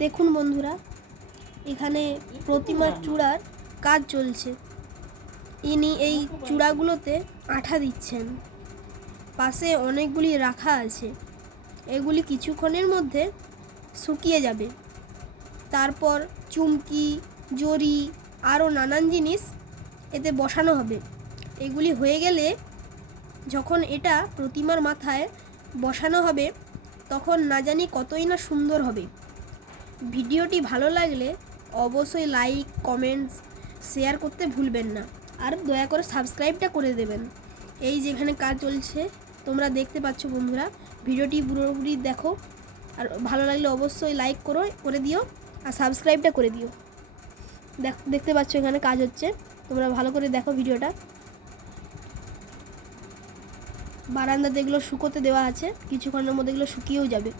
দেখুন বন্ধুরা, এখানে প্রতিমার চূড়ার কাজ চলছে। ইনি এই চূড়াগুলোতে আঠা দিচ্ছেন। পাশে অনেকগুলি রাখা আছে। এগুলি কিছুক্ষণের মধ্যে শুকিয়ে যাবে। তারপর চুমকি, জরি আরও নানান জিনিস এতে বসানো হবে। এগুলি হয়ে গেলে যখন এটা প্রতিমার মাথায় বসানো হবে তখন না জানি কতই না সুন্দর হবে। ভিডিওটি ভালো লাগলে অবশ্যই লাইক, কমেন্টস, শেয়ার করতে ভুলবেন না। আর দয়া করে সাবস্ক্রাইবটা করে দেবেন। এই যেখানে কাজ চলছে তোমরা দেখতে পাচ্ছ বন্ধুরা, ভিডিওটি পুরোপুরি দেখো। আর ভালো লাগলে অবশ্যই লাইক করে দিও আর সাবস্ক্রাইবটা করে দিও। দেখতে পাচ্ছ এখানে কাজ হচ্ছে, তোমরা ভালো করে দেখো ভিডিওটা। বারান্দাতে এগুলো শুকোতে দেওয়া আছে, কিছুক্ষণের মধ্যে এগুলো শুকিয়েও যাবে।